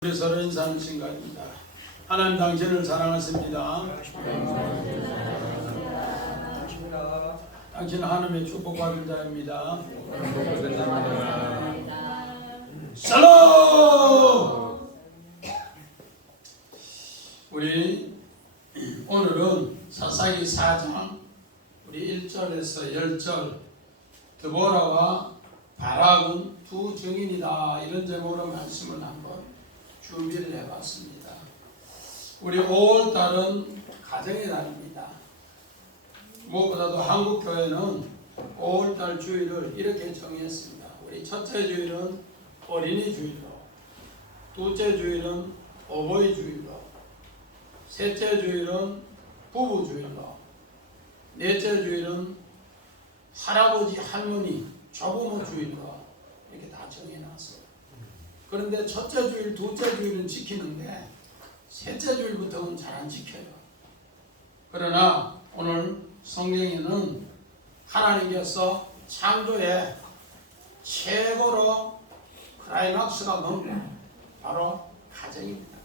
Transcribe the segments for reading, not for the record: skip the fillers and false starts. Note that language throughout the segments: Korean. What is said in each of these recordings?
우리 서로 인사하는 시간입니다. 하나님 당신을 사랑하십니다. 당신은 하나님의 축복받은 자입니다. 샬롬! 우리 오늘은 사사기 4장 우리 1절에서 10절 드보라와 바락은 두 증인이다 이런 제목으로 말씀을 한번 준비를 해봤습니다. 우리 5월달은 가정의 달입니다. 무엇보다도 한국교회는 5월달 주일을 이렇게 정했습니다. 우리 첫째 주일은 어린이 주일로, 둘째 주일은 어버이 주일로, 셋째 주일은 부부 주일로, 넷째 주일은 할아버지 할머니 조부모 주일로 이렇게 다 정해놨어요. 그런데 첫째 주일, 둘째 주일은 지키는데 셋째 주일부터는 잘 안 지켜요. 그러나 오늘 성경에는 하나님께서 창조의 최고로 클라이막스가 뭔가 바로 가정입니다.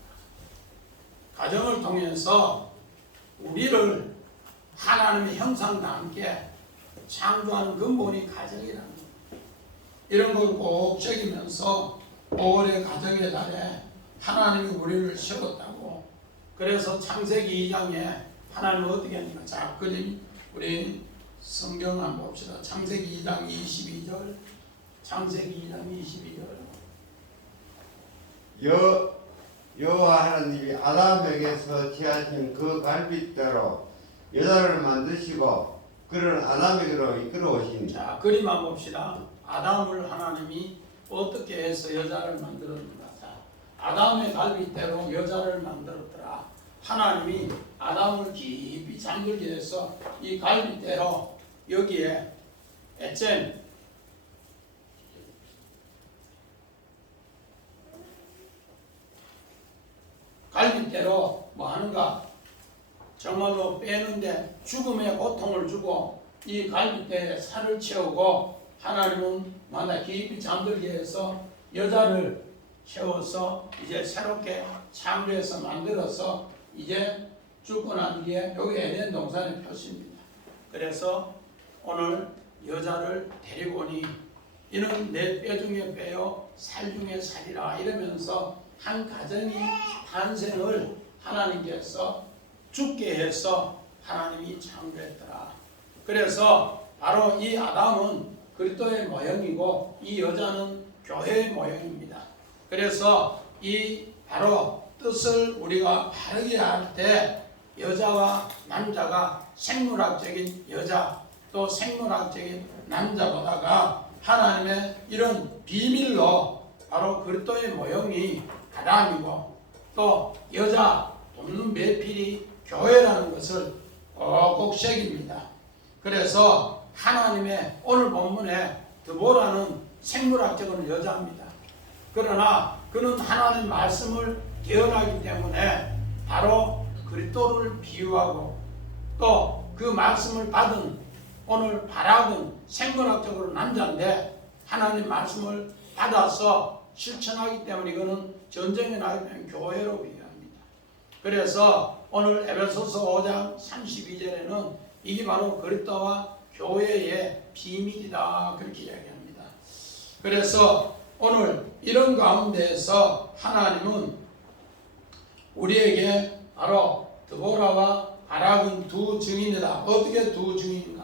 가정을 통해서 우리를 하나님의 형상과 함께 창조하는 근본이 가정이라는 겁니다. 이런 걸 꼭 새기면서 5월의 가정의 달에 하나님이 우리를 세웠다고. 그래서 창세기 2장에 하나님은 어떻게 하니까 자 그림 우리 성경 한번 봅시다. 창세기 2장 22절 창세기 2장 22절 여호와 하나님이 아담에게서 취하신 그 갈빗대로 여자를 만드시고 그를 아담에게로 이끌어오시니. 자 그림 한번 봅시다. 아담을 하나님이 어떻게 해서 여자를 만들었는가. 자, 아담의 갈빗대로 여자를 만들었더라. 하나님이 아담을 깊이 잠들게 해서 이 갈빗대로 여기에 에젬 갈빗대로 뭐 하는가 정말로 빼는데 죽음의 고통을 주고 이 갈빗대에 살을 채우고 하나님은 만나 깊이 잠들게 해서 여자를 채워서 이제 새롭게 창조해서 만들어서 이제 죽고 난 뒤에 여기 에덴 동산의 표시입니다. 그래서 오늘 여자를 데리고 오니 이는 내 뼈 중에 뼈요 살 중에 살이라 이러면서 한 가정이 탄생을 하나님께서 죽게 해서 하나님이 창조했더라. 그래서 바로 이 아담은 그리스도의 모형이고 이 여자는 교회의 모형입니다. 그래서 이 바로 뜻을 우리가 바르게 할 때 여자와 남자가 생물학적인 여자 또 생물학적인 남자보다가 하나님의 이런 비밀로 바로 그리스도의 모형이 아담이고 또 여자 돕는 매필이 교회라는 것을 꼭 새깁니다. 그래서 하나님의 오늘 본문에 드보라는 생물학적으로 여자입니다. 그러나 그는 하나님 말씀을 개헌하기 때문에 바로 그리스도를 비유하고 또 그 말씀을 받은 오늘 바락은 생물학적으로 남자인데 하나님 말씀을 받아서 실천하기 때문에 이거는 전쟁에 나가면 교회로 비유합니다. 그래서 오늘 에베소서 5장 32절에는 이게 바로 그리스도와 교회의 비밀이다 그렇게 이야기합니다. 그래서 오늘 이런 가운데에서 하나님은 우리에게 바로 드보라와 바락은 두 증인이다. 어떻게 두 증인인가?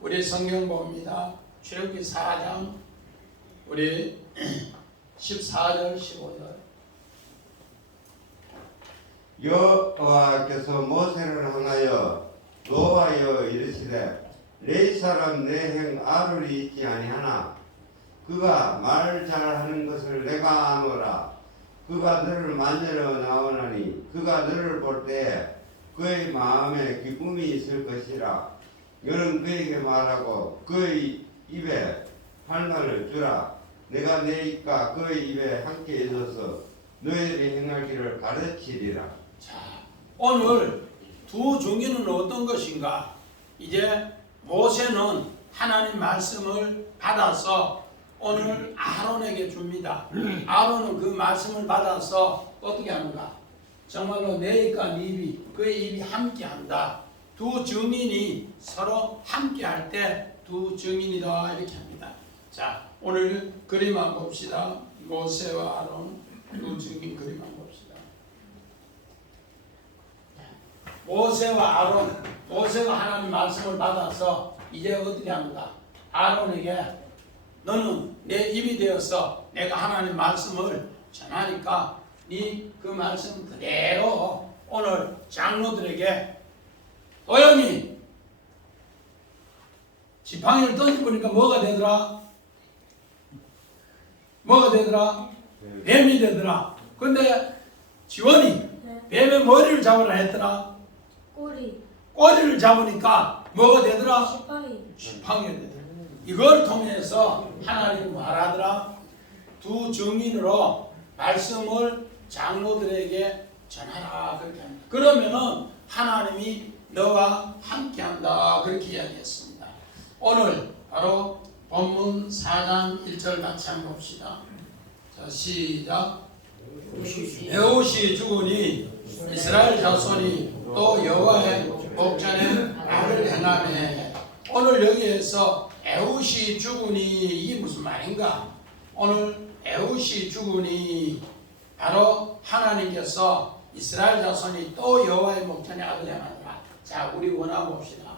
우리 성경 봅니다. 출애굽기 4장 우리 14절 15절 여호와께서 모세를 향하여 노하여 이르시되 레위 사람 내행 아론이 있지 아니하나 그가 말 잘하는 것을 내가 아노라. 그가 너를 만나러 나오나니 그가 너를 볼 때에 그의 마음에 기쁨이 있을 것이라. 너는 그에게 말하고 그의 입에 활말을 주라. 내가 내 입과 그의 입에 함께 있어서 너희들이 행할 길을 가르치리라. 자, 오늘 두 증인은 어떤 것인가? 이제 모세는 하나님 말씀을 받아서 오늘 아론에게 줍니다. 아론은 그 말씀을 받아서 어떻게 하는가? 정말로 내 입과 네 입이 그의 입이 함께한다. 두 증인이 서로 함께할 때 두 증인이다 이렇게 합니다. 자, 오늘 그림 한번 봅시다. 모세와 아론 두 증인 그림 한번 봅시다. 모세와 아론, 모세가 하나님 말씀을 받아서 이제 어떻게 하는가? 아론에게 너는 내 입이 되어서 내가 하나님 말씀을 전하니까 네 그 말씀 그대로 오늘 장로들에게 도연히 지팡이를 던져보니까 뭐가 되더라? 뭐가 되더라? 뱀이 되더라. 근데 지원이 뱀의 머리를 잡으라 했더라. 꼬리를 잡으니까 뭐가 되더라? 지팡이가 되더라. 이걸 통해서 하나님 말하더라. 두 증인으로 말씀을 장로들에게 전하라 그렇게 합니다. 그러면은 하나님이 너와 함께한다 그렇게 이야기했습니다. 오늘 바로 본문 4장 1절 같이 한번 봅시다. 자, 시작. 에훗이 죽으니 이스라엘 자손이 또 여호와의 목전에 악을 행하매. 오늘 여기에서 에훗이 죽으니 이게 무슨 말인가? 오늘 에훗이 죽으니 바로 하나님께서 이스라엘 자손이 또 여호와의 목전에 악을 행하더라. 자, 우리 원화 봅시다.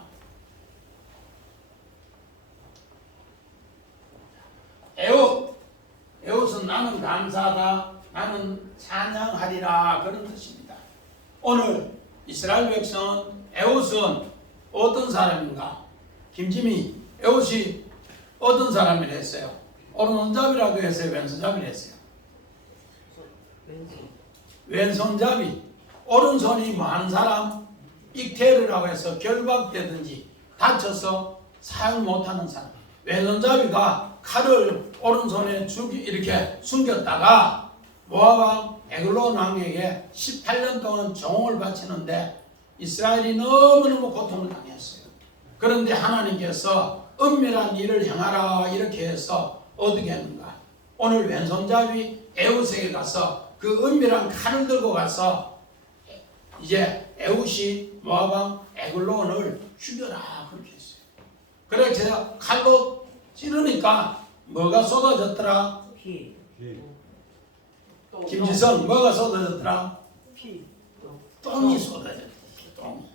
에훗은 나는 감사하다, 나는 찬양하리라 그런 뜻입니다. 오늘 이스라엘 백성은 에훗은 어떤 사람인가? 김지미 에훗이 어떤 사람이라 했어요? 오른손잡이라고 했어요? 왼손잡이라 했어요? 왼손잡이. 오른손이 많은 사람, 익테르라고 해서 결박되든지 다쳐서 사용 못하는 사람. 왼손잡이가 칼을 오른손에 이렇게 숨겼다가 모압왕 에글론 왕에게 18년 동안 종을 바치는데 이스라엘이 너무너무 고통을 당했어요. 그런데 하나님께서 은밀한 일을 행하라 이렇게 해서 어떻게 했는가? 오늘 왼손잡이 에훗에게 가서 그 은밀한 칼을 들고 가서 이제 에훗이 모압왕 에글론을 죽여라 그렇게 했어요. 그래서 칼로 찌르니까 뭐가 쏟아졌더라? 피. 김지성 뭐가 쏟아졌더라? 피. 똥이 쏟아졌더라. 똥이.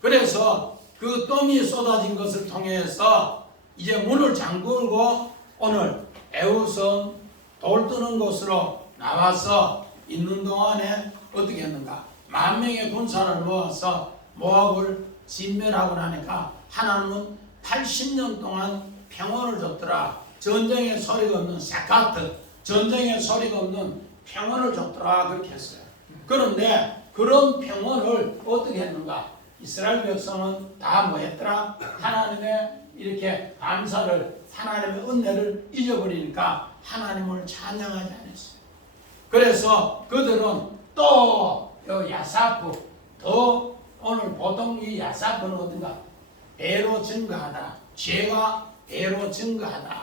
그래서 그 똥이 쏟아진 것을 통해서 이제 문을 잠그고 오늘 에훗은 돌 뜨는 곳으로 나와서 있는 동안에 어떻게 했는가? 10,000명의 군사를 모아서 모압을 진멸하고 나니까 하나님은 80년 동안 평온을 줬더라. 전쟁의 소리가 없는 사카트, 전쟁의 소리가 없는 평온을 줬더라 그렇게 했어요. 그런데 그런 평온을 어떻게 했는가? 이스라엘 백성은 다 뭐 했더라? 하나님의 이렇게 감사를, 하나님의 은혜를 잊어버리니까 하나님을 찬양하지 않았어요. 그래서 그들은 또 야사프, 더 오늘 보통 이 야사프는 어딘가? 배로 증가하다. 죄가 배로 증가하다.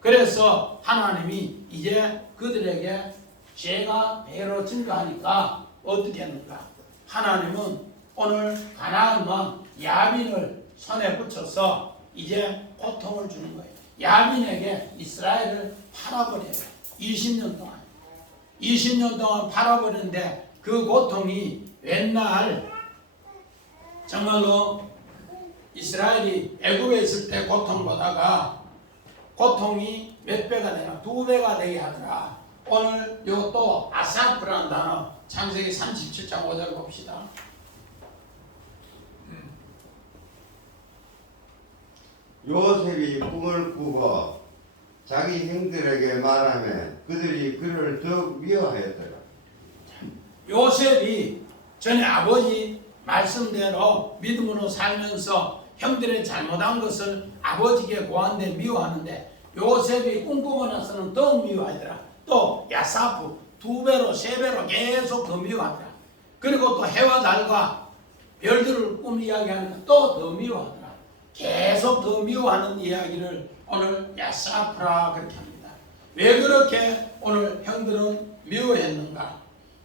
그래서 하나님이 이제 그들에게 죄가 배로 증가하니까 어떻게 했는가? 하나님은 오늘 가나안 왕 야빈을 손에 붙여서 이제 고통을 주는 거예요. 야빈에게 이스라엘을 팔아버려요. 20년 동안. 20년 동안 팔아버리는데 그 고통이 맨날 정말로 이스라엘이 애굽에 있을 때 고통보다가 고통이 몇 배가 되나? 2배가 되게 하더라. 오늘 요 또 아사프라는 단어 창세기 37장 5절 봅시다. 요셉이 꿈을 꾸고 자기 형들에게 말하면 그들이 그를 더욱 미워하였더라. 요셉이 전에 아버지 말씀대로 믿음으로 살면서 형들의 잘못한 것을 아버지께 고한데 미워하는데 요셉이 꿈꾸고 나서는 더 미워하더라. 또 야사프 2배로 3배로 계속 더 미워하더라. 그리고 또 해와 달과 별들을 꿈 이야기하니까 또 더 미워하더라. 계속 더 미워하는 이야기를 오늘 야사프라 그렇게 합니다. 왜 그렇게 오늘 형들은 미워했는가?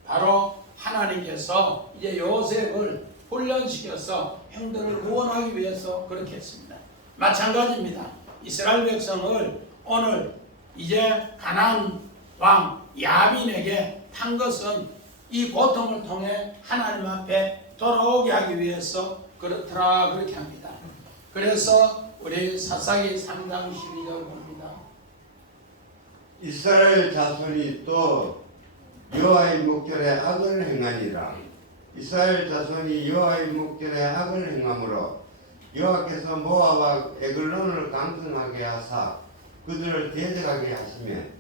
바로 하나님께서 이제 요셉을 훈련시켜서 형들을 구원하기 위해서 그렇게 했습니다. 마찬가지입니다. 이스라엘 백성을 오늘 이제 가나안 왕 야빈에게 판 것은 이 고통을 통해 하나님 앞에 돌아오게 하기 위해서 그렇더라 그렇게 합니다. 그래서 우리 사사기 3장 12절 봅니다. 이스라엘 자손이 또 여호와의 목전에 악을 행하니라. 이스라엘 자손이 여호와의 목전에 악을 행함으로 여호와께서 모압과 에글론을 강성하게 하사 그들을 대적하게 하시면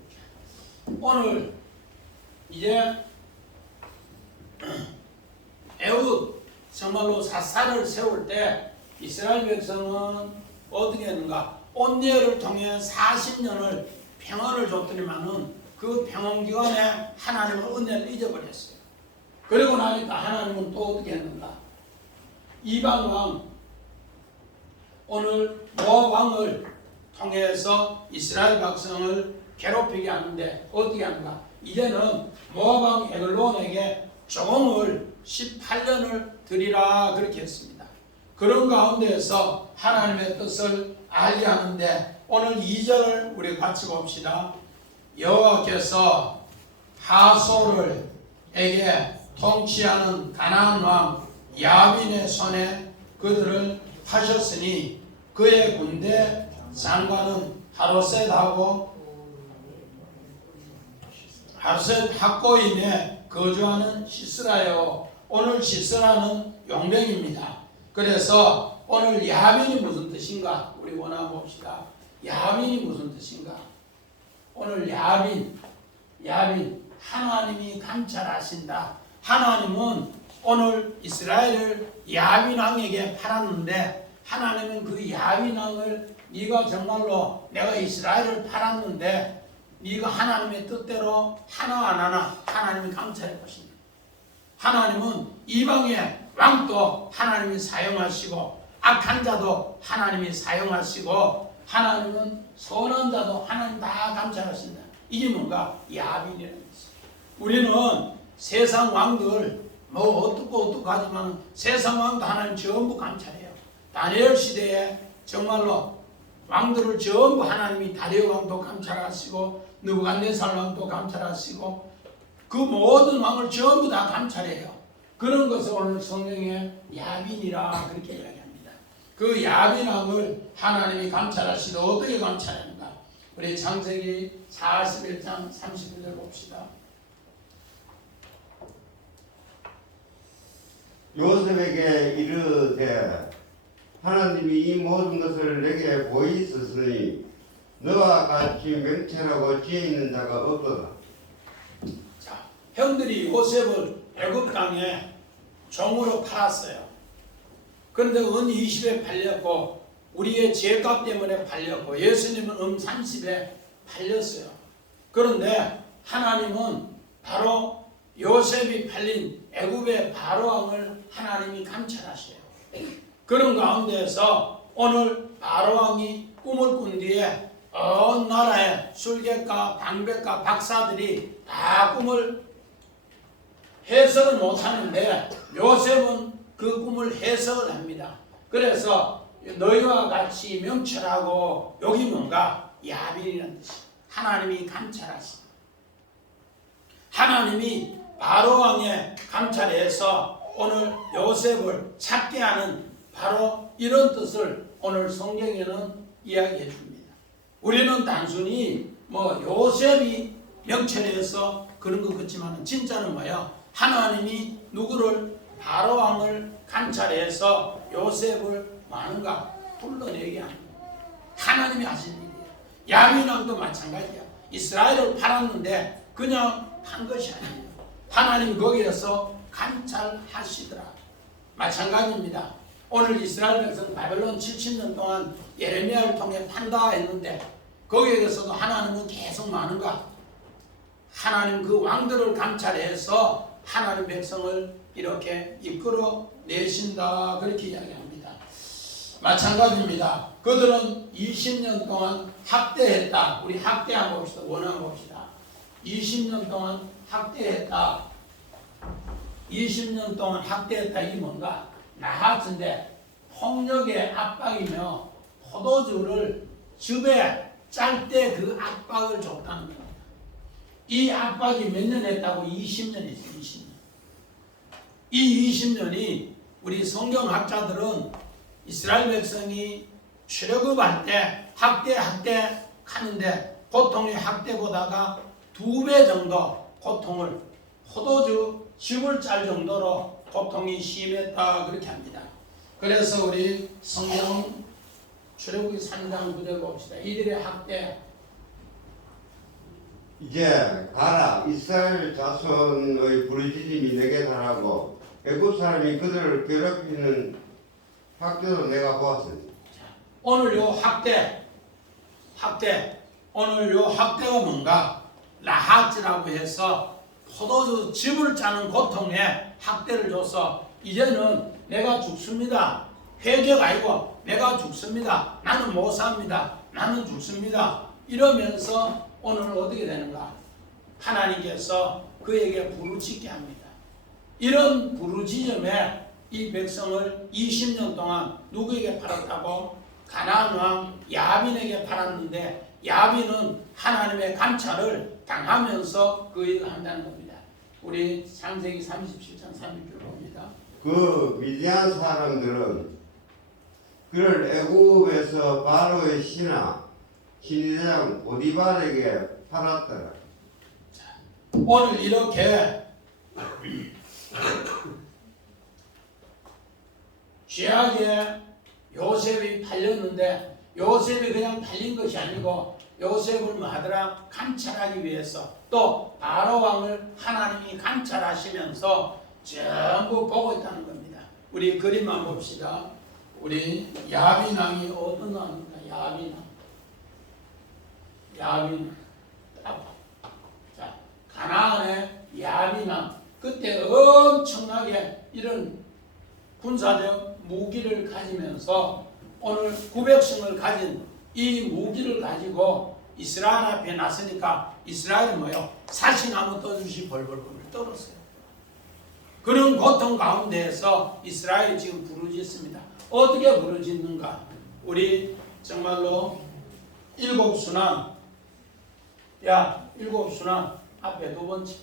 오늘 이제 에훗 정말로 사사를 세울 때 이스라엘 백성은 어떻게 했는가? 온니엘을 통해 40년을 평안을 줬더니만은 그 평안 기간에 하나님은 은혜를 잊어버렸어요. 그리고 나니까 하나님은 또 어떻게 했는가? 이방 왕 오늘 모압 왕을 통해서 이스라엘 백성을 괴롭히게 하는데 어떻게 하는가? 이제는 모압 왕 에글론에게 종을 18년을 드리라 그렇게 했습니다. 그런 가운데에서 하나님의 뜻을 알게 하는데 오늘 2절을 우리 같이 봅시다. 여호와께서 하솔에게 통치하는 가나안 왕 야빈의 손에 그들을 파셨으니 그의 군대 장관은 하로셋하고 하로셋 학고임에 거주하는 시스라요. 오늘 시스라는 용병입니다. 그래서 오늘 야빈이 무슨 뜻인가? 우리 원화 봅시다. 야빈이 무슨 뜻인가? 오늘 야빈 하나님이 감찰하신다. 하나님은 오늘 이스라엘을 야빈 왕에게 팔았는데 하나님은 그 야빈 왕을 네가 정말로 내가 이스라엘을 팔았는데 네가 하나님의 뜻대로 하나 안 하나 하나님이 감찰해 보십니다. 하나님은 이방의 왕도 하나님이 사용하시고 악한 자도 하나님이 사용하시고 하나님은 선한 자도 하나님 다 감찰하신다. 이게 뭔가? 야빈이라는 것이죠. 우리는 세상 왕들 뭐 어떻고 하지만 세상 왕도 하나님 전부 감찰해요. 다니엘 시대에 정말로 왕들을 전부 하나님이 다리오 왕도 감찰하시고 느부갓네살 왕도 감찰하시고 그 모든 왕을 전부 다 감찰해요. 그런 것을 오늘 성경에 야빈이라 그렇게 이야기합니다. 그 야빈 왕을 하나님이 감찰하시되 어떻게 감찰하는가? 우리 창세기 41장 31절 봅시다. 요셉에게 이르되 하나님이 이 모든 것을 내게 보이셨으니 너와 같이 명철하고 지혜 있는 자가 없도다. 자, 형들이 요셉을 애굽 땅에 종으로 팔았어요. 그런데 은 20에 팔렸고 우리의 죄값 때문에 팔렸고 예수님은 은 30에 팔렸어요. 그런데 하나님은 바로 요셉이 팔린 애굽의 바로왕을 하나님이 감찰하셔요. 그런 가운데에서 오늘 바로왕이 꿈을 꾼 뒤에 온 나라의 술객과 방백과 박사들이 다 꿈을 해석을 못하는데 요셉은 그 꿈을 해석을 합니다. 그래서 너희와 같이 명철하고 여기 뭔가 야빈이라는 뜻이에요. 하나님이 감찰하십니다. 하나님이 바로왕의 감찰에서 오늘 요셉을 찾게 하는 바로 이런 뜻을 오늘 성경에는 이야기해 줍니다. 우리는 단순히 뭐 요셉이 명철해서 그런 것 같지만 진짜는 뭐야? 하나님이 누구를 바로왕을 감찰해서 요셉을 많은가 불러내게 하는 거예요. 하나님이 하신 일이에요. 야빈왕도 마찬가지야. 이스라엘을 팔았는데 그냥 판 것이 아니에요. 하나님 거기에서 감찰하시더라. 마찬가지입니다. 오늘 이스라엘 백성 바벨론 70년 동안 예레미야를 통해 판다 했는데 거기에서도 하나님은 계속 많은가? 하나님 그 왕들을 감찰해서 하나님 백성을 이렇게 이끌어 내신다 그렇게 이야기합니다. 마찬가지입니다. 그들은 20년 동안 학대했다. 우리 학대 한번 봅시다. 원한 봅시다. 20년 동안 학대했다. 20년 동안 학대했다. 이게 뭔가? 나하츠인데 폭력의 압박이며 포도주를 즙에 짤 때 그 압박을 줬다는 겁니다. 이 압박이 몇 년 했다고? 20년이죠. 20년. 이 20년이 우리 성경학자들은 이스라엘 백성이 출애굽할 때 학대 하는데 고통의 학대보다가 2배 정도 고통을 포도주 즙을 짤 정도로 고통이 심했다 그렇게 합니다. 그래서 우리 성경 출애굽기 3장 9절 봅시다. 이들의 학대 이제 가라 이스라엘 자손의 부르짖음이 내게 달하고 애굽 사람이 그들을 괴롭히는 학대도 내가 보았으니. 오늘 요 학대 오늘 요 학대가 뭔가? 라하츠라고 해서 포도주 즙을 짜는 고통에 학대를 줘서 이제는 내가 죽습니다. 회개가 아니고 내가 죽습니다. 나는 못 삽니다. 나는 죽습니다. 이러면서 오늘 어떻게 되는가? 하나님께서 그에게 부르짖게 합니다. 이런 부르짖음에 이 백성을 20년 동안 누구에게 팔았다고? 가나안 왕 야빈에게 팔았는데 야빈은 하나님의 감찰을 당하면서 그 일을 한다는 겁니다. 우리 창세기 37장 30절 봅니다. 그 미디안 사람들은 그를 애굽에서 바로의 신하 신대장 오디발에게 팔았더라. 오늘 이렇게 죄악에 요셉이 팔렸는데 요셉이 그냥 팔린 것이 아니고 요셉을 뭐 하더라? 감찰하기 위해서 또 바로 왕을 하나님이 감찰하시면서 전부 보고 있다는 겁니다. 우리 그림만 봅시다. 우리 야빈 왕이 어떤 왕입니까? 야빈 자, 가나안의 야빈 왕 그때 엄청나게 이런 군사적 무기를 가지면서 오늘 900승을 가진 이 무기를 가지고 이스라엘 앞에 나서니까 이스라엘은 뭐요? 사시나무 떠주시 벌벌벌 떨었어요. 그런 고통 가운데에서 이스라엘이 지금 부르짖습니다. 어떻게 부르짖는가? 우리 정말로 일곱 순환 앞에 두 번째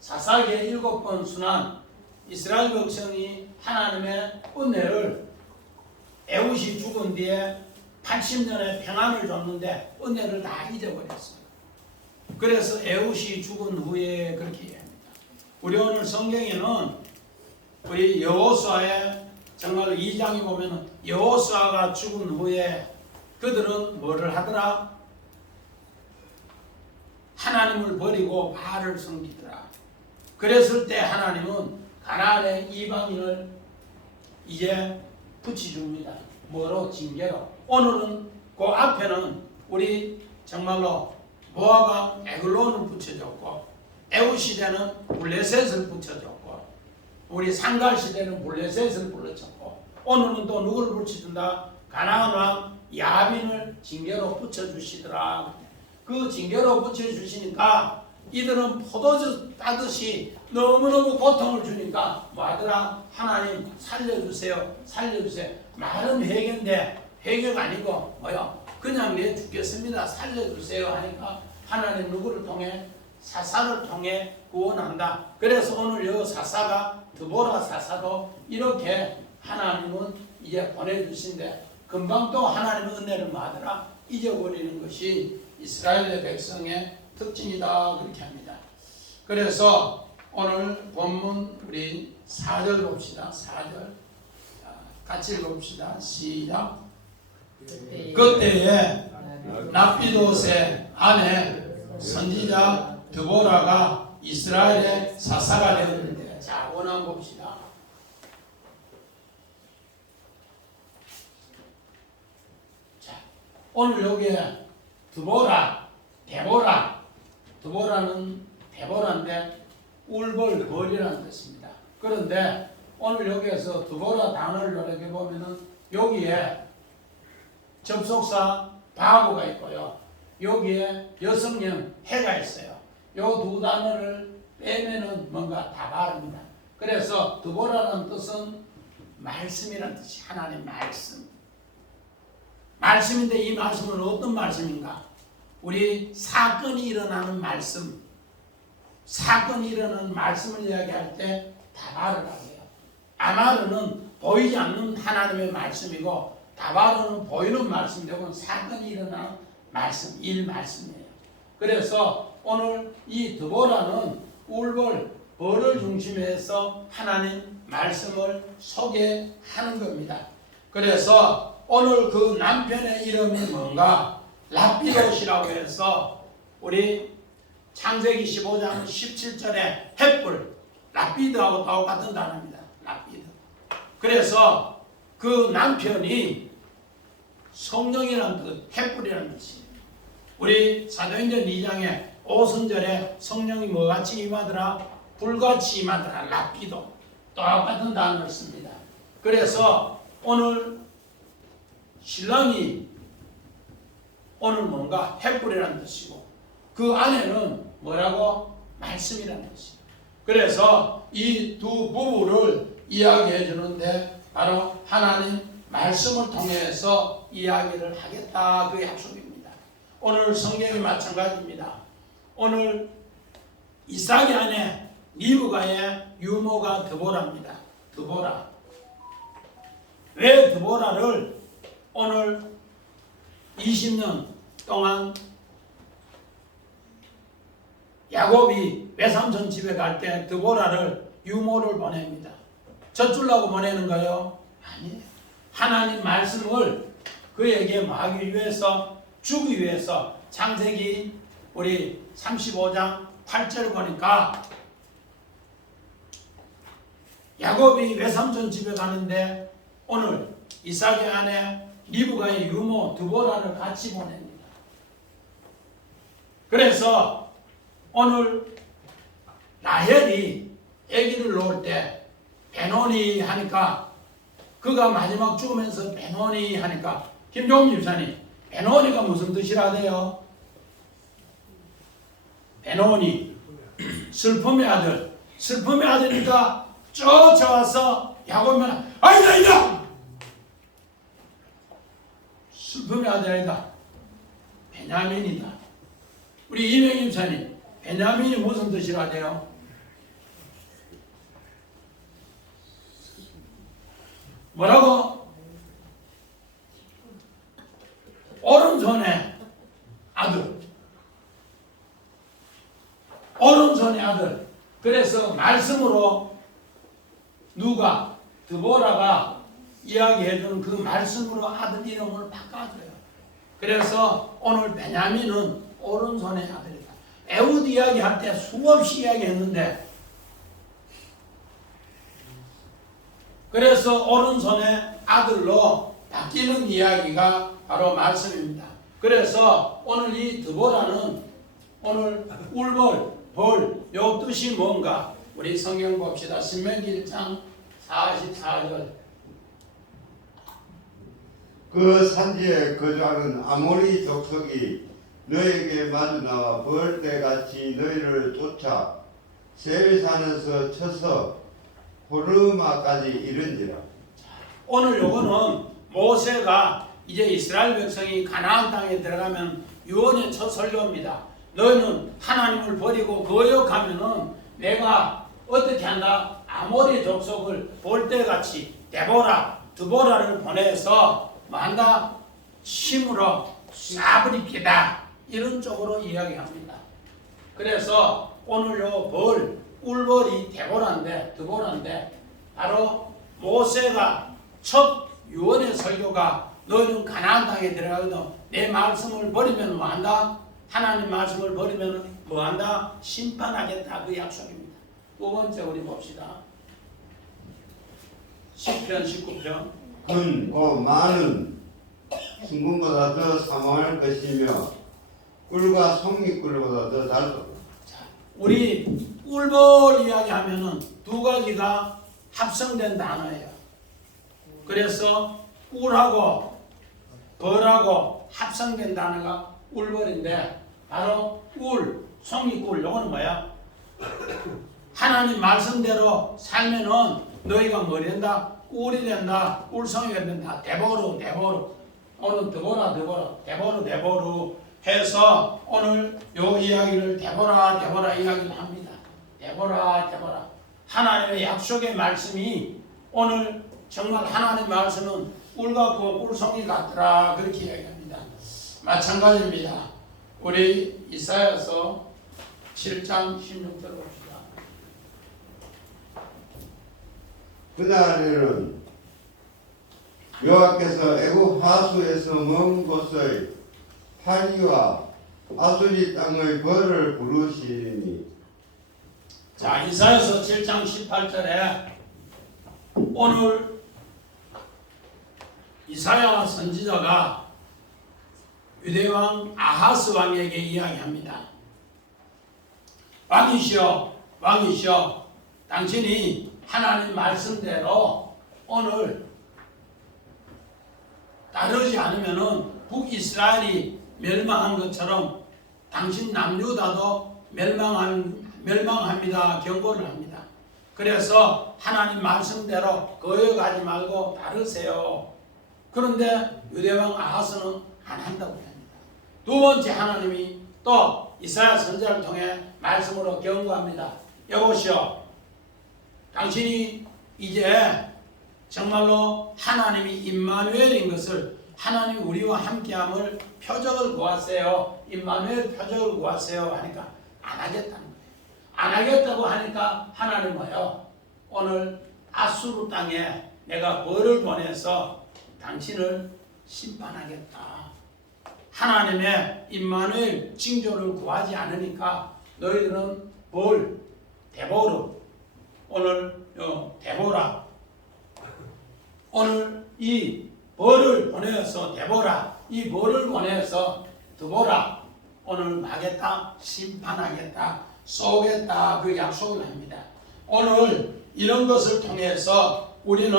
사사기의 7번 순환 이스라엘 백성이 하나님의 은혜를 에훗이 죽은 뒤에 80년의 평안을 줬는데 은혜를 다 잊어버렸어요. 그래서 에훗이 죽은 후에 그렇게 얘기합니다. 우리 오늘 성경에는 우리 여호수아의 정말 2장에 보면 여호수아가 죽은 후에 그들은 뭐를 하더라? 하나님을 버리고 바알을 섬기더라. 그랬을 때 하나님은 가나안의 이방인을 이제 붙여줍니다. 뭐로? 징계로. 오늘은 그 앞에는 우리 정말로 모압왕 에글론을 붙여줬고 에훗 시대는 블레셋을 붙여줬고 우리 상갈 시대는 블레셋을 불러줬고 오늘은 또 누구를 붙여준다? 가나안 왕 야빈을 징계로 붙여주시더라. 그 징계로 붙여주시니까 이들은 포도주 따듯이 너무너무 고통을 주니까 뭐 하더라? 하나님 살려주세요. 말은 회개인데 회개가 아니고 뭐요? 그냥 내 죽겠습니다. 살려주세요 하니까 하나님 누구를 통해? 사사를 통해 구원한다. 그래서 오늘 여 사사가 드보라 사사도 이렇게 하나님은 이제 보내주신데 금방 또 하나님의 은혜를 뭐 하더라? 잊어버리는 것이 이스라엘의 백성의 특징이다 그렇게 합니다. 그래서 오늘 본문 우리 4절 봅시다. 4절 같이 읽어봅시다. 시작. 그때에 납비옷의 아내 선지자 드보라가 이스라엘의 사사가 되었는데 자 원한 봅시다. 자 오늘 여기에 데보라는 데보라인데 울벌벌이라는 뜻입니다. 그런데 오늘 여기에서 드보라 단어를 요렇게 보면은 여기에 접속사 바구가 있고요. 여기에 여성형 해가 있어요. 요 두 단어를 빼면은 뭔가 다바르입니다. 그래서 드보라는 뜻은 말씀이라는 뜻이 하나님 말씀. 말씀인데 이 말씀은 어떤 말씀인가? 우리 사건이 일어나는 말씀. 사건이 일어나는 말씀을 이야기할 때 다바르라고 해요. 아마르는 보이지 않는 하나님의 말씀이고 다바르는 보이는 말씀이고 사건이 일어나는 말씀, 일 말씀이에요. 그래서 오늘 이 드보라는 울벌, 벌을 중심해서 하나님 말씀을 소개하는 겁니다. 그래서 오늘 그 남편의 이름이 뭔가? 라피도시라고 해서 우리 창세기 15장 17절에 햇불, 라피드하고 똑같은 단어입니다. 라피드. 그래서 그 남편이 성령이라는 뜻, 햇불이라는 뜻이에요. 우리 사도행전 2장에 오순절에 성령이 뭐같이 임하더라? 불같이 임하더라. 라피도. 똑같은 단어를 씁니다. 그래서 오늘 신랑이 오늘 뭔가 햇불이라는 뜻이고 그 안에는 뭐라고? 말씀이라는 뜻이에요. 그래서 이 두 부부를 이야기해 주는데 바로 하나님 말씀을 통해서 이야기를 하겠다 그 약속입니다. 오늘 성경이 마찬가지입니다. 오늘 이삭의 아내 리브가의 유모가 드보라입니다. 드보라. 왜 드보라를 오늘 20년 동안 야곱이 외삼촌 집에 갈 때 드보라를 유모를 보냅니다. 젖주려고 보내는가요? 아니에요. 하나님 말씀을 그에게 하기 위해서 주기 위해서 창세기 우리 35장 8절 보니까 야곱이 외삼촌 집에 가는데 오늘 이삭의 아내 리브가의 유모 드보라를 같이 보냅니다. 그래서 오늘 라헬이 아기를 놓을 때 베노니 하니까 그가 마지막 죽으면서 베노니 하니까 김종민 집사님 베노니가 무슨 뜻이라대요? 베노니 슬픔의 아들. 슬픔의 아들이니까 쫓아와서 야곱은 아니다 슬픔의 아들 아니다 베냐민이다. 우리 이명임 집사님 베냐민이 무슨 뜻이라대요? 뭐라고? 오른손의 아들. 오른손의 아들. 그래서 말씀으로 누가? 드보라가 이야기해주는 그 말씀으로 아들 이름을 바꿔줘요. 그래서 오늘 베냐민은 오른손의 아들이다. 에우드 이야기할 때 수없이 이야기했는데 그래서 오른손의 아들로 바뀌는 이야기가 바로 말씀입니다. 그래서 오늘 이 드보라는 오늘 울벌, 벌, 요 뜻이 뭔가 우리 성경 봅시다. 신명기 1장 44절. 그 산지에 거주하는 아모리 족속이 너에게 마주 나와 벌떼같이 너희를 쫓아 세일산에서 쳐서 호르마까지 이른지라. 오늘 요거는 모세가 이제 이스라엘 백성이 가나안 땅에 들어가면 유언의 첫 설교입니다. 너희는 하나님을 버리고 거역하면은 내가 어떻게 한다? 아모리 족속을 벌떼같이 드보라를 보내서 뭐 한다? 심으로 쏴버리겠다. 이런 쪽으로 이야기합니다. 그래서 오늘 요 울벌이 드보라인데 바로 모세가 첫 유언의 설교가 너희는 가나안 땅에 들어가거든 내 말씀을 버리면 뭐한다? 하나님 말씀을 버리면 뭐한다? 심판하겠다 그 약속입니다. 두 번째 우리 봅시다. 10편 19편. 곧 많은 순금보다 더 사모할 것이며 꿀과 송이꿀보다 더 달다. 우리 꿀벌 이야기하면은 두 가지가 합성된 단어예요. 그래서 꿀하고 벌하고 합성된 단어가 꿀벌인데 바로 꿀, 송이꿀. 요거는 뭐야? 하나님 말씀대로 살면은 너희가 뭐 된다? 꿀이 된다. 꿀송이가 된다. 대보로 오늘 대보로 해서 오늘 요 이야기를 대보라 이야기를 합니다. 대보라. 하나님의 약속의 말씀이 오늘 정말 하나님 말씀은 꿀 같고 꿀송이 같더라 그렇게 이야기합니다. 마찬가지입니다. 우리 이사야서 7장 16절 봅시다. 그날에는 여호와께서 애굽 하수에서 먼 곳의 파리와 아수리 땅의 벌을 부르시니. 자, 이사야서 7장 18절에 오늘 이사야 선지자가 유대왕 아하스 왕에게 이야기합니다. 왕이시여 당신이 하나님 말씀대로 오늘 따르지 않으면은 북이스라엘이 멸망한 것처럼 당신 남유다도 멸망합니다. 경고를 합니다. 그래서 하나님 말씀대로 거역하지 말고 따르세요. 그런데 유대왕 아하스는 안 한다고 합니다. 두 번째 하나님이 또 이사야 선지자를 통해 말씀으로 경고합니다. 여보시오, 당신이 이제 정말로 하나님이 임마누엘인 것을, 하나님이 우리와 함께함을 표적을 구하세요. 임마누엘 표적을 구하세요 하니까 안 하겠다는 거예요. 안 하겠다고 하니까 하나님 뭐요? 오늘 아수르 땅에 내가 벌을 보내서 당신을 심판하겠다. 하나님의 임마누엘 징조를 구하지 않으니까 너희들은 대보로 오늘 대보라. 오늘 이 벌을 보내서 대보라. 이 벌을 보내서 드보라. 오늘 하겠다. 심판하겠다. 쏘겠다. 그 약속을 합니다. 오늘 이런 것을 통해서 우리는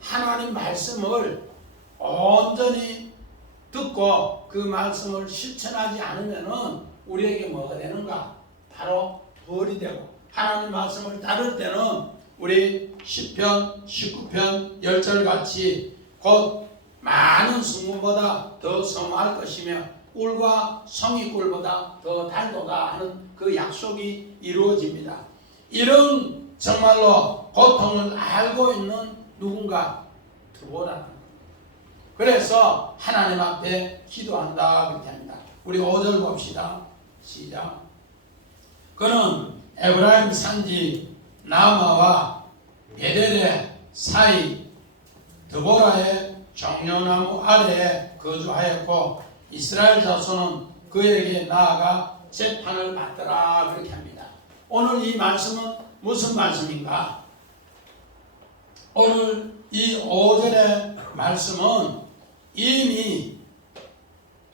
하나님 말씀을 온전히 듣고 그 말씀을 실천하지 않으면은 우리에게 뭐가 되는가? 바로 벌이 되고, 하나님 말씀을 따를 때는 우리 10편, 19편, 10절 같이 곧 많은 성문보다 더 성할 것이며 꿀과 송이꿀보다 더 달도다 하는 그 약속이 이루어집니다. 이런 정말로 고통을 알고 있는 누군가 드보라는 거예요. 그래서 하나님 앞에 기도한다 그렇게 합니다. 우리 5절 봅시다. 시작. 그는 에브라임 산지 나마와 베델의 사이 드보라의 종려나무 아래에 거주하였고 이스라엘 자손은 그에게 나아가 재판을 받더라 그렇게 합니다. 오늘 이 말씀은 무슨 말씀인가? 오늘 이 5절의 말씀은 이미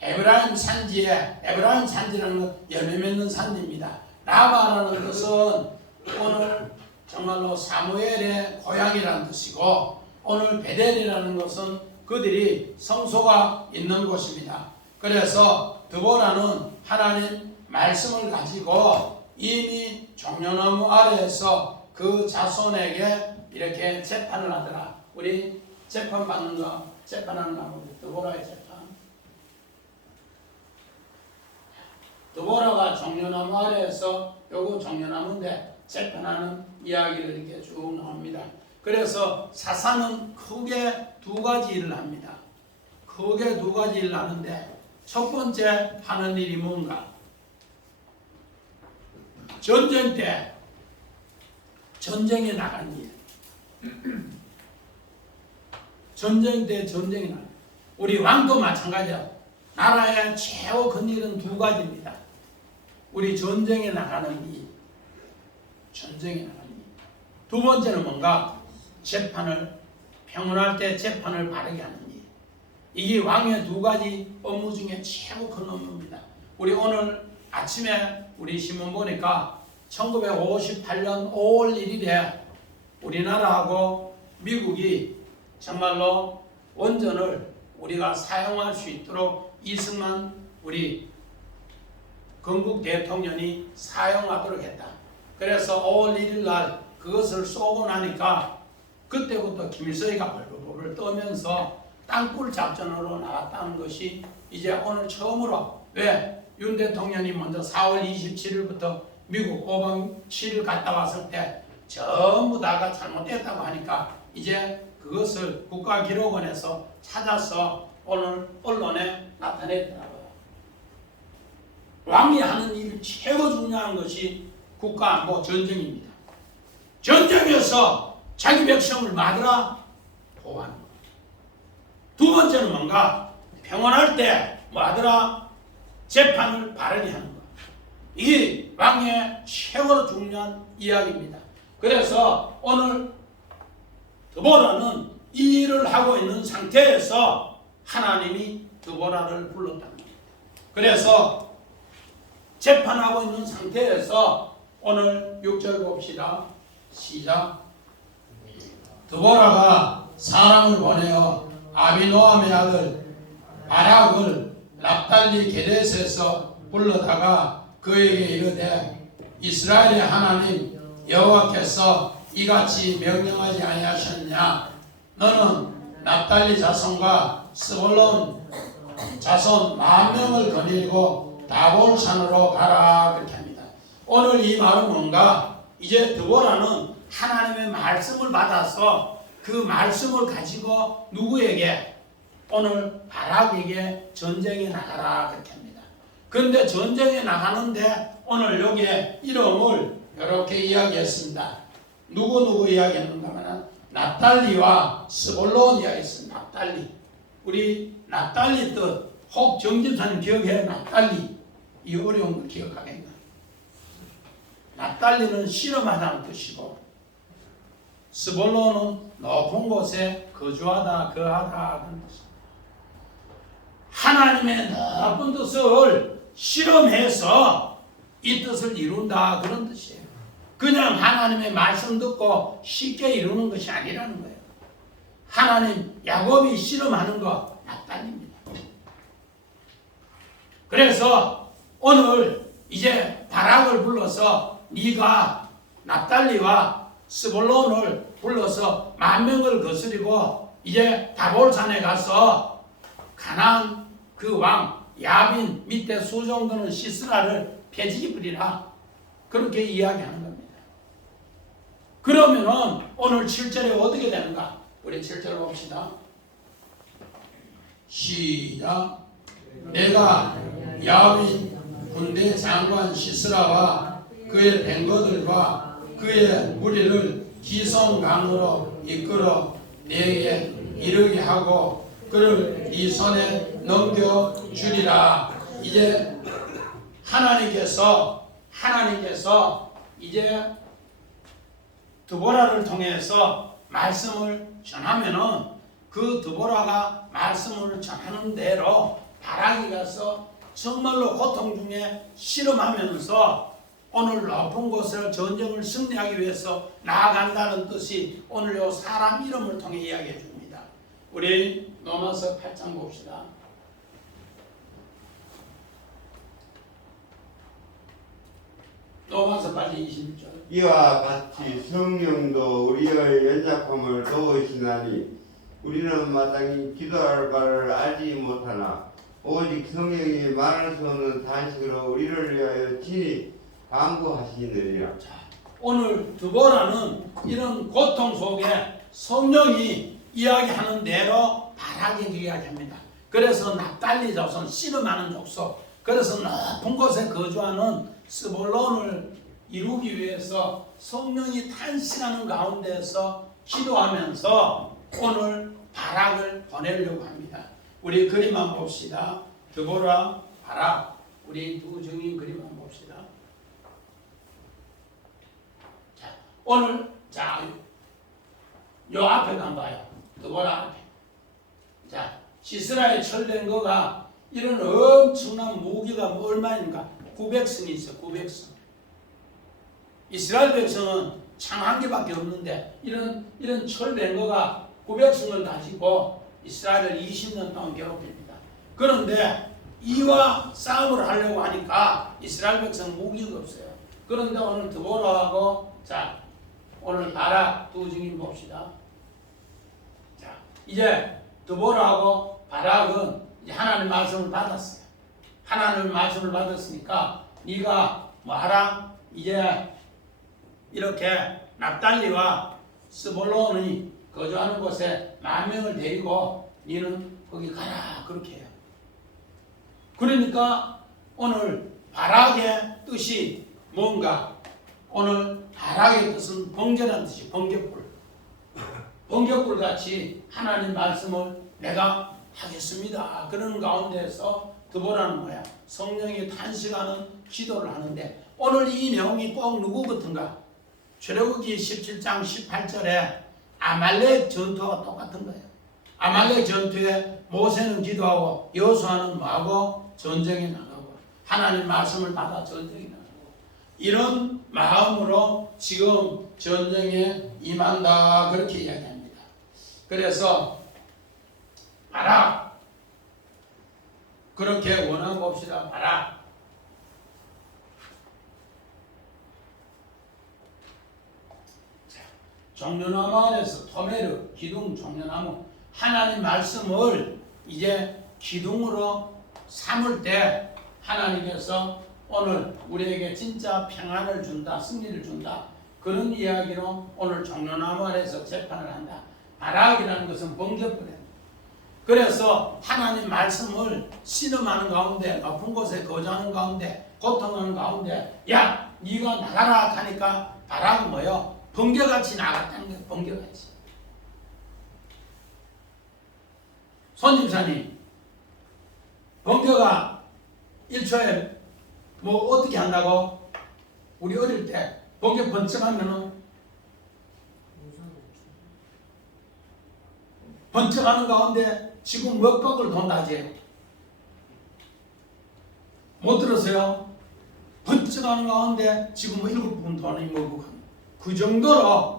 에브라임 산지라는 건 열매 맺는 산지입니다. 라마라는 것은 오늘 정말로 사무엘의 고향이라는 뜻이고, 오늘 베델이라는 것은 그들이 성소가 있는 곳입니다. 그래서 드보라는 하나님 말씀을 가지고 이미 종려나무 아래에서 그 자손에게 이렇게 재판을 하더라. 우리 재판하는 나무 드보라의 재판. 드보라가 종려나무 아래에서 요거 종려나무인데 재판하는 이야기를 이렇게 쭉 나옵니다. 그래서 사사는 크게 두 가지 일을 합니다. 크게 두 가지 일을 하는데 첫 번째 하는 일이 뭔가? 전쟁 때 전쟁에 나가는 일. 전쟁 때 전쟁에 나가는 일. 우리 왕도 마찬가지야. 나라의 최고 큰 일은 두 가지입니다. 우리 전쟁에 나가는 일. 전쟁에 나가는 일. 두 번째는 뭔가? 재판을, 평온할 때 재판을 바르게 하는 일. 이게 왕의 두 가지 업무 중에 최고 큰 업무입니다. 우리 오늘 아침에 우리 신문 보니까 1958년 5월 1일에 우리나라하고 미국이 정말로 원전을 우리가 사용할 수 있도록 이승만 우리 건국 대통령이 사용하도록 했다. 그래서 5월 1일 날 그것을 쏘고 나니까 그때부터 김일성이가 벌벌 떠면서 땅굴 작전으로 나갔다는 것이 이제 오늘 처음으로 왜 윤 대통령이 먼저 4월 27일부터 미국 5박 7일 갔다 왔을 때 전부 다가 잘못됐다고 하니까 이제 그것을 국가기록원에서 찾아서 오늘 언론에 나타냈더라고요. 왕이 하는 일 최고 중요한 것이 국가안보 전쟁입니다. 전쟁에서 자기 백성을 막으라 보호하는 것. 두 번째는 뭔가 평온할 때 막으라 재판을 바르게 하는 것. 이게 왕의 최고로 중요한 이야기입니다. 그래서 오늘 드보라는 이 일을 하고 있는 상태에서 하나님이 드보라를 불렀다는 겁니다. 그래서 재판하고 있는 상태에서 오늘 6절 봅시다. 시작. 드보라가 사람을 보내어 아비노함의 아들 바락을 납달리 게데스에서 불러다가 그에게 이르되 이스라엘의 하나님 여호와께서 이같이 명령하지 아니하셨냐? 너는 납달리 자손과 스불론 자손 10,000명을 거닐고 다볼산으로 가라. 그렇게 합니다. 오늘 이 말은 뭔가 이제 드보라는 하나님의 말씀을 받아서 그 말씀을 가지고 누구에게? 오늘 바락에게 전쟁에 나가라. 그렇게 합니다. 그런데 전쟁에 나가는데 오늘 여기에 이름을 이렇게 이야기했습니다. 누구 이야기했는가 하면 납달리와 스불론 이야기했습니다. 납달리. 우리 납달리 뜻 혹 정집사님 기억해? 납달리. 이 어려운 걸 기억하겠나? 납달리는 실험하다는 뜻이고 스불론은 높은 곳에 거주하다, 거하다 하는 뜻입니다. 하나님의 높은 뜻을 실험해서 이 뜻을 이룬다 그런 뜻이에요. 그냥 하나님의 말씀 듣고 쉽게 이루는 것이 아니라는 거예요. 하나님 야곱이 실험하는 거 납달리입니다. 그래서 오늘 이제 바락을 불러서 네가 납달리와 스불론을 불러서 10,000명을 거스리고 이제 다볼산에 가서 가나안 그 왕 야빈 밑에 수종드는 시스라를 패지기 부리라. 그렇게 이야기하는 겁니다. 그러면은 오늘 7절에 어떻게 되는가? 우리 7절 봅시다. 시작. 내가 야빈 군대 장관 시스라와 그의 뱅거들과 그의 무리를 기성강으로 이끌어 내게 이르게 하고 그를 네 손에 넘겨주리라. 이제 하나님께서 이제 드보라를 통해서 말씀을 전하면은 그 드보라가 말씀을 전하는 대로 바락이 가서 정말로 고통 중에 실험하면서 오늘 높은 곳을 전쟁을 승리하기 위해서 나아간다는 뜻이 오늘 요 사람 이름을 통해 이야기해 줍니다. 우리 로마서 8장 봅시다. 로마서 8장 21절. 이와 같이 성령도 우리의 연약함을 도우시나니 우리는 마땅히 기도할 바를 알지 못하나 오직 성령이 말할 수 없는 단식으로 우리를 위하여 친히 간구하시느니라. 오늘 드보라는 이런 고통 속에 성령이 이야기하는 대로 바락에게 이야기합니다. 그래서 납달리 자손 씨름하는 족속, 그래서 높은 곳에 거주하는 스불론을 이루기 위해서 성령이 탄식하는 가운데서 기도하면서 오늘 바락을 보내려고 합니다. 우리 그림만 봅시다. 드보라, 바락, 우리 두 증인 그림만 봅시다. 자, 오늘 요 앞에 가봐요. 드보라 앞에. 자, 시스라에 철된 거가 이런 엄청난 무기가 얼마인가? 900승이 있어. 900승. 이스라엘 백성은 창한 개밖에 없는데 이런 철뱅거가 900승을 가지고 이스라엘을 20년 동안 괴롭힙니다. 그런데 이와 싸움을 하려고 하니까 이스라엘 백성 무기가 없어요. 그런데 오늘 드보라하고 자 오늘 바락 두 증인 봅시다. 자 이제 드보라하고 바락은 이제 하나님 말씀을 받았어요. 하나님 말씀을 받았으니까 네가 뭐 하라? 이제 이렇게 납달리와 스볼론이 거주하는 곳에 10,000명을 데리고 너는 거기 가라 그렇게 해요. 그러니까 오늘 바락의 뜻이 뭔가? 오늘 바락의 뜻은 번개라는 뜻이 번개불. 번개불 같이 하나님 말씀을 내가 하겠습니다. 그런 가운데에서 드보라는 뭐야? 성령이 탄식하는 기도를 하는데 오늘 이 내용이 꼭 누구 같은가? 출애굽기 17장 18절에 아말렉 전투와 똑같은 거예요. 아말렉 전투에 모세는 기도하고 여호수아는 뭐하고 전쟁에 나가고 하나님 말씀을 받아 전쟁에 나가고 이런 마음으로 지금 전쟁에 임한다 그렇게 이야기합니다. 그래서 바락 그렇게 원한 봅시다. 바락 종려나무 안에서 토메르 기둥 종려나무 하나님 말씀을 이제 기둥으로 삼을 때 하나님께서 오늘 우리에게 진짜 평안을 준다 승리를 준다 그런 이야기로 오늘 종려나무 아래서 재판을 한다. 바락이라는 것은 번개불이에요. 그래서 하나님 말씀을 신음하는 가운데 높은 곳에 거주하는 가운데 고통하는 가운데 야 네가 나가라 하니까 바락은 뭐요? 번개같이 나갔다는 거예요. 번개같이. 손집사님 번개가 1초에 뭐 어떻게 한다고? 우리 어릴 때 번개 번쩍하면은 번쩍하는 가운데 지금 몇 바퀴를 돈다지? 못 들었어요? 번쩍하는 가운데 지금 뭐 7번 돈이 뭐고 그 정도로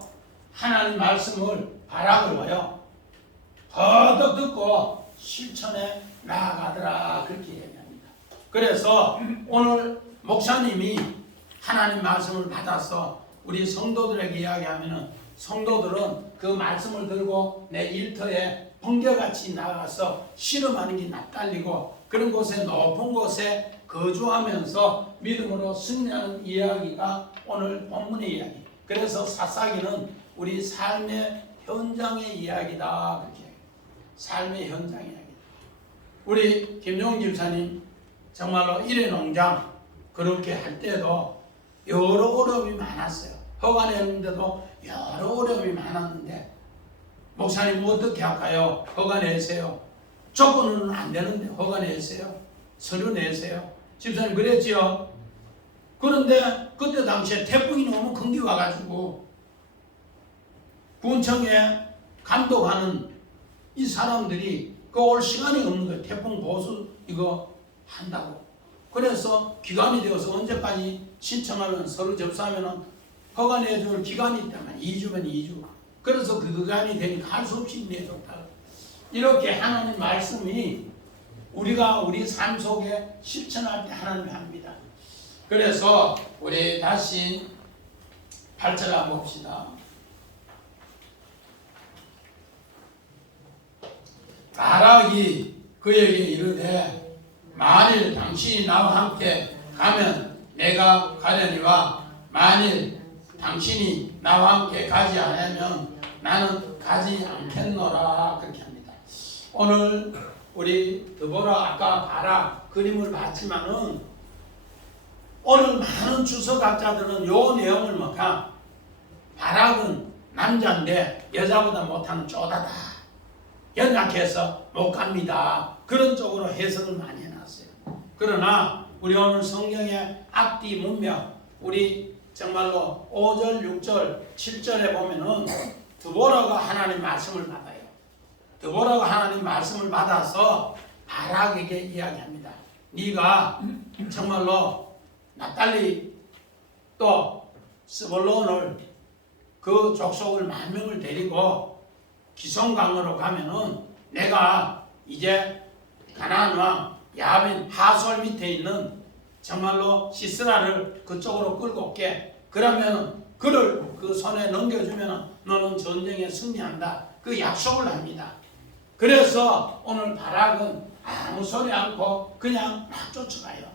하나님 말씀을 바락을 와요. 더덕 듣고 실천에 나아가더라 그렇게 얘기합니다. 그래서 오늘 목사님이 하나님 말씀을 받아서 우리 성도들에게 이야기하면은 성도들은 그 말씀을 들고 내 일터에 번개같이 나가서 실험하는 게 낯달리고 그런 곳에 높은 곳에 거주하면서 믿음으로 승리하는 이야기가 오늘 본문의 이야기. 그래서 사사기는 우리 삶의 현장의 이야기다 그렇게. 삶의 현장 이야기. 우리 김용 집사님 정말로 일회 농장 그렇게 할 때도 여러 어려움이 많았어요. 허가내는데도 여러 어려움이 많았는데 목사님 어떻게 할까요? 허가 내세요. 조건은 안 되는데 허가 내세요. 서류 내세요. 집사님 그랬지요. 그런데 그때 당시에 태풍이 너무 큰 게 와가지고 군청에 감독하는 이 사람들이 그 올 시간이 없는 거예요. 태풍 보수 이거 한다고. 그래서 기간이 되어서 언제까지 신청하면 서류 접수하면 허가 내줄 기간이 있다면 2주면 2주. 그래서 그 기간이 되니까 할 수 없이 내줬다. 이렇게 하나님 말씀이 우리가 우리 삶 속에 실천할 때 하나님이 합니다. 그래서 우리 다시 8절 한번 봅시다. 바락이 그에게 이르되 만일 당신이 나와 함께 가면 내가 가려니와 만일 당신이 나와 함께 가지 않으면 나는 가지 않겠노라 그렇게 합니다. 오늘 우리 드보라 아까 바락 그림을 봤지만은 오늘 많은 주석학자들은 요 내용을 뭐까 바락은 남자인데 여자보다 못하는 쪼다다. 연약해서 못 갑니다. 그런 쪽으로 해석을 많이 해놨어요. 그러나 우리 오늘 성경의 앞뒤 문명 우리 정말로 5절, 6절, 7절에 보면은 드보라가 하나님 말씀을 받아요. 드보라가 하나님 말씀을 받아서 바락에게 이야기합니다. 네가 정말로 납달리 또 스볼론을 그 족속을 10,000명을 데리고 기송강으로 가면은 내가 이제 가나안 왕 야빈 하솔 밑에 있는 정말로 시스라를 그쪽으로 끌고 올게. 그러면 그를 그 손에 넘겨주면 너는 전쟁에 승리한다. 그 약속을 합니다. 그래서 오늘 바락은 아무 소리 않고 그냥 막 쫓아가요.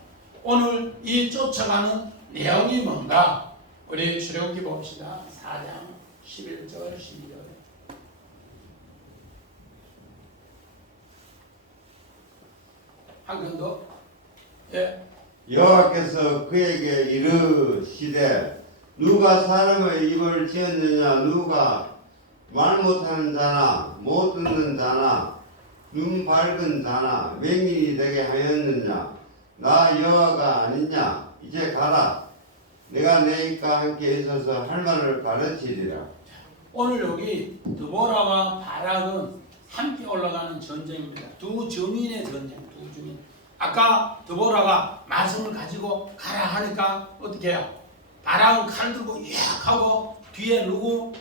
오늘 이 쫓아가는 내용이 뭔가? 우리 출애굽기 봅시다. 4장 11절 12절. 한 편 더. 예. 여호와께서 그에게 이르시되 누가 사람의 입을 지었느냐 누가 말 못하는 자나 못 듣는 자나 눈 밝은 자나 맹인이 되게 하였느냐 나 여호와가 아니냐 이제 가라 내가 내가 함께 있어서 할 말을 가르치리라. 오늘 여기 드보라와 바락은 함께 올라가는 전쟁입니다. 두 증인의 전쟁, 두 증인. 아까 드보라가 말씀을 가지고 가라 하니까 어떻게 해요? 바락은 칼 들고 약 하고 뒤에 누구?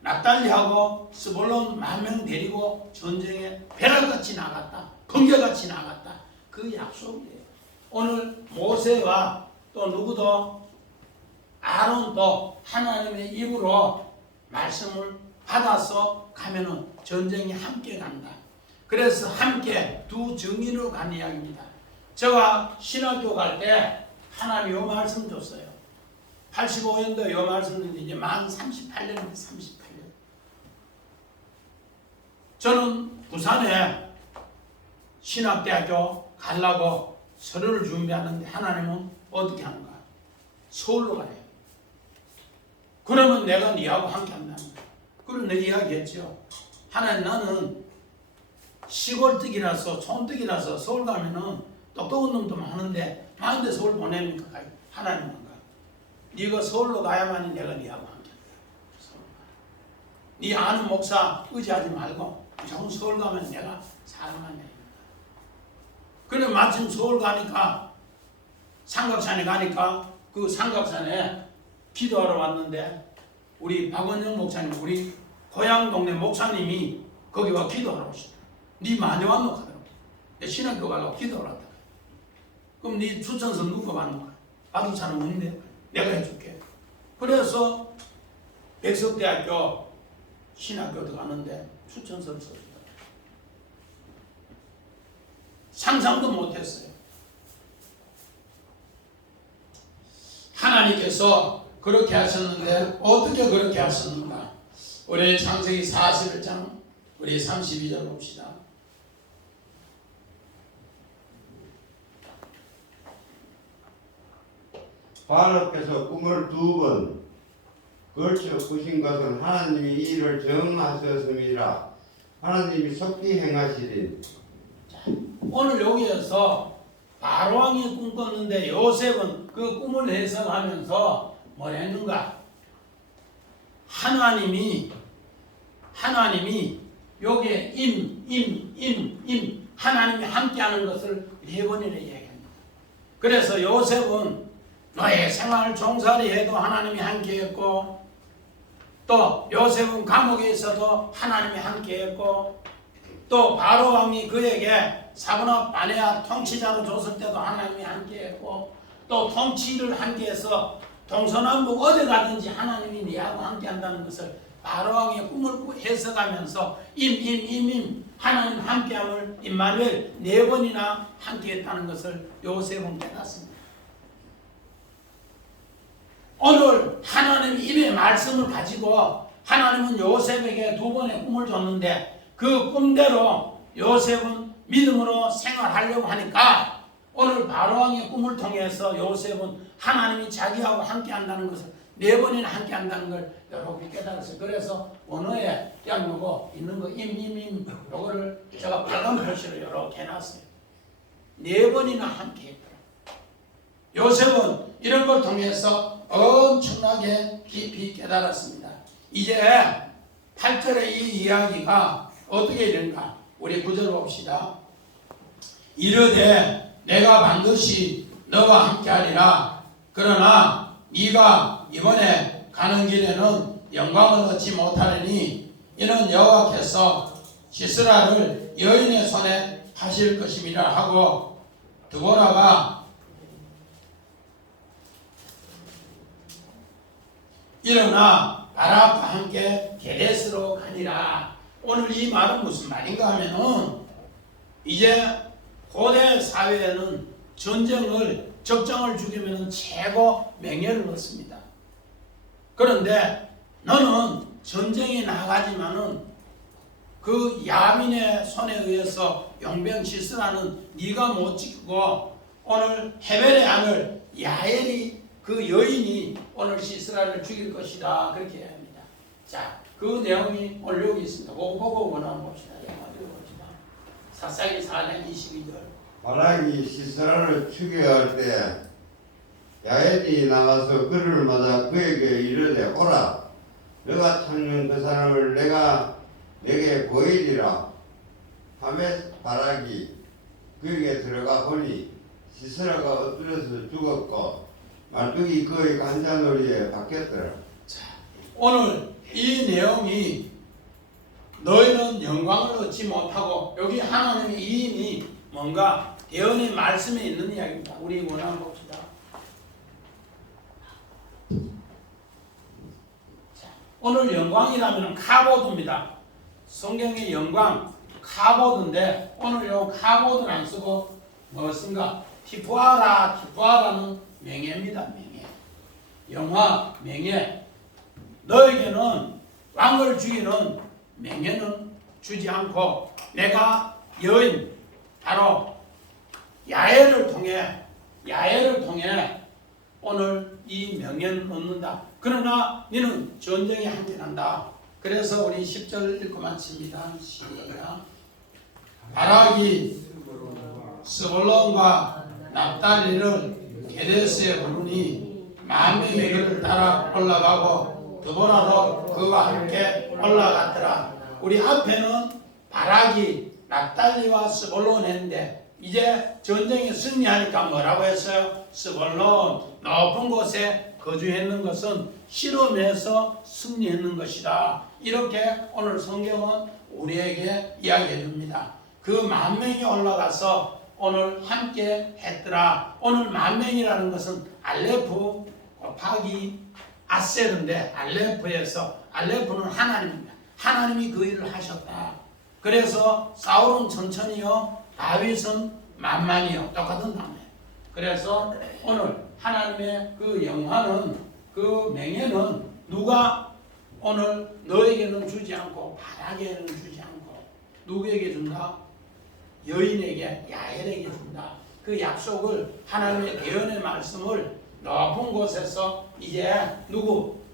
납달리하고 스볼론 10,000명 데리고 전쟁에 벼락같이 나갔다. 번개같이 나갔다. 그 약속이에요. 오늘 모세와 또 누구도 아론도 하나님의 입으로 말씀을 받아서 가면은 전쟁이 함께 간다. 그래서 함께 두 증인으로 간 이야기입니다. 제가 신학교 갈 때 하나님 요 말씀 줬어요. 85년도 요 말씀 줬는데 이제 만 38년입니다. 38년. 저는 부산에 신학대학교 가려고 서류를 준비하는데 하나님은 어떻게 하는가? 서울로 가요. 그러면 내가 네하고 함께 한다는 거야. 그리고 내가 이야기했죠. 하나님 나는 시골뜨기라서 촌뜨기라서 서울 가면은 똑똑한 놈도 많은데 많은데 서울 보냅니까? 하나님은 가. 네가 서울로 가야만이 내가 네하고 함께 한다. 네 아는 목사 의지하지 말고 무조건 서울 가면 내가 사람만 내립니다. 그래 마침 서울 가니까 삼각산에 가니까 그 삼각산에 기도하러 왔는데 우리 박원영 목사님 우리 고향 동네 목사님이 거기 와 기도하러 오시더라. 네 많이 왔노 하더라고. 내 신학교 가려고 기도하러 왔다. 그럼 네 추천서 누가 받는 거야? 받은 사람 없는데 내가 해줄게. 그래서 백석대학교 신학교도 가는데 추천서를 써주더라. 상상도 못했어요. 하나님께서 그렇게 하셨는데 어떻게 그렇게 하셨는가? 우리 창세기 41장 우리 32절 봅시다. 바로께서 꿈을 2번 걸쳐 꾸신 것은 하나님이 이 일을 정하셨음이라. 하나님이 속히 행하시리. 오늘 여기에서 바로왕이 꿈꿨는데 요셉은 그 꿈을 해석하면서 뭘 했는가? 하나님이 여기에 하나님이 함께하는 것을 4번이나 얘기합니다. 그래서 요셉은 너의 생활 종살이 해도 하나님이 함께했고 또 요셉은 감옥에 있어도 하나님이 함께했고 또 바로 왕이 그에게 사분업 바네아 통치자로 줬을 때도 하나님이 함께했고 또 통치를 함께해서 동서남북 어디 가든지 하나님이 네하고 함께한다는 것을 바로 왕의 꿈을 해석하면서 하나님 함께함을 임마누엘 4번이나 함께했다는 것을 요셉은 깨닫습니다. 오늘 하나님 입의 말씀을 가지고 하나님은 요셉에게 2번의 꿈을 줬는데 그 꿈대로 요셉은 믿음으로 생활하려고 하니까 오늘 바로왕의 꿈을 통해서 요셉은 하나님이 자기하고 함께 한다는 것을 4번이나 함께 한다는 걸 여러분이 깨달았어요. 그래서 언어에 그냥 요거 있는 거 요거를 제가 빨간 표시로 이렇게 해놨어요. 4번이나 함께 했더라. 요셉은 이런 걸 통해서 엄청나게 깊이 깨달았습니다. 이제 8절의 이 이야기가 어떻게 되는가? 우리 9절 봅시다. 이르되 내가 반드시 너와 함께하리라. 그러나 네가 이번에 가는 길에는 영광을 얻지 못하리니 이는 여호와께서 시스라를 여인의 손에 하실 것임이라 하고 드보라가 일어나 바락과 함께 게데스로 가니라. 오늘 이 말은 무슨 말인가 하면은 이제 고대 사회에는 적정을 죽이면 최고 명예를 얻습니다. 그런데 너는 전쟁에 나가지만은 그 야민의 손에 의해서 용병 시스라는 네가 못 지키고 오늘 헤벨의 아들 야엘이 그 여인이 오늘 시스라를 죽일 것이다. 그렇게 해야 합니다. 자, 그 내용이 오늘 여기 있습니다. 그거 보고 원하는 봅시다. 봅시다. 사사기 4장 22절. 바락이 시스라를 죽여야 할 때 야엘이 나가서 그를 맞아 그에게 이르되 오라 너가 찾는 그 사람을 내게 보이리라 하매 바락이 그에게 들어가 보니 시스라가 엎드려서 죽었고 말뚝이 그의 간자놀이에 박혔더라. 오늘 이 내용이 너희는 영광을 얻지 못하고 여기 하나님의 이인이 뭔가 예언의 말씀에 있는 이야기입니다. 우리 원하는 봅시다. 오늘 영광이라면 카보드입니다. 성경의 영광 카보드인데 오늘 요 카보드는 안 쓰고 무엇인가 티푸아라는 명예입니다. 명예. 영화 명예. 너에게는 왕을 죽이는 명예는 주지 않고 내가 여인 바로 야엘을 통해 오늘 이 명예를 얻는다. 그러나 너는 전쟁에 함께한다. 그래서 우리 10절 읽고 마칩니다. 시작. 바락이 스불론과 납달리를 게데스에 부르니 만 명이 그를 따라 올라가고 드보라도 그와 함께 올라갔더라. 우리 앞에는 바락이 납달리와 스불론 했는데 이제 전쟁에 승리하니까 뭐라고 했어요? 스불론 높은 곳에 거주했는 것은 실험에서 승리했는 것이다. 이렇게 오늘 성경은 우리에게 이야기해 줍니다. 그 만 명이 올라가서 오늘 함께 했더라. 오늘 만 명이라는 것은 알레프 곱하기 아셀인데 알레프는 하나님입니다. 하나님이 그 일을 하셨다. 그래서 사울은 천천히요, 다윗은 만만히요, 똑같은 단어예요. 그래서 오늘 하나님의 그 영화는 그 명예는 누가 오늘 너에게는 주지 않고 바락에는 주지 않고 누구에게 준다? 여인에게 야엘에게 준다. 그 약속을 하나님의 예언의 말씀을 높은 곳에서 이제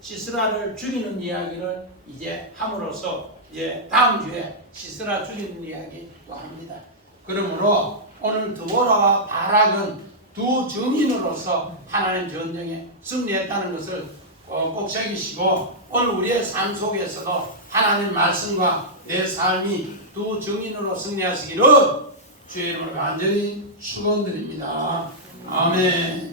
시스라를 죽이는 이야기를 이제 함으로써 이제 다음 주에 시스라 죽이는 이야기 또 합니다. 그러므로 오늘 드보라와 바락은 두 증인으로서 하나님 전쟁에 승리했다는 것을 꼭 새기시고 오늘 우리의 삶 속에서도 하나님 말씀과 내 삶이 두 증인으로 승리하시기를 주의 이름으로 간절히 축원드립니다. 아멘.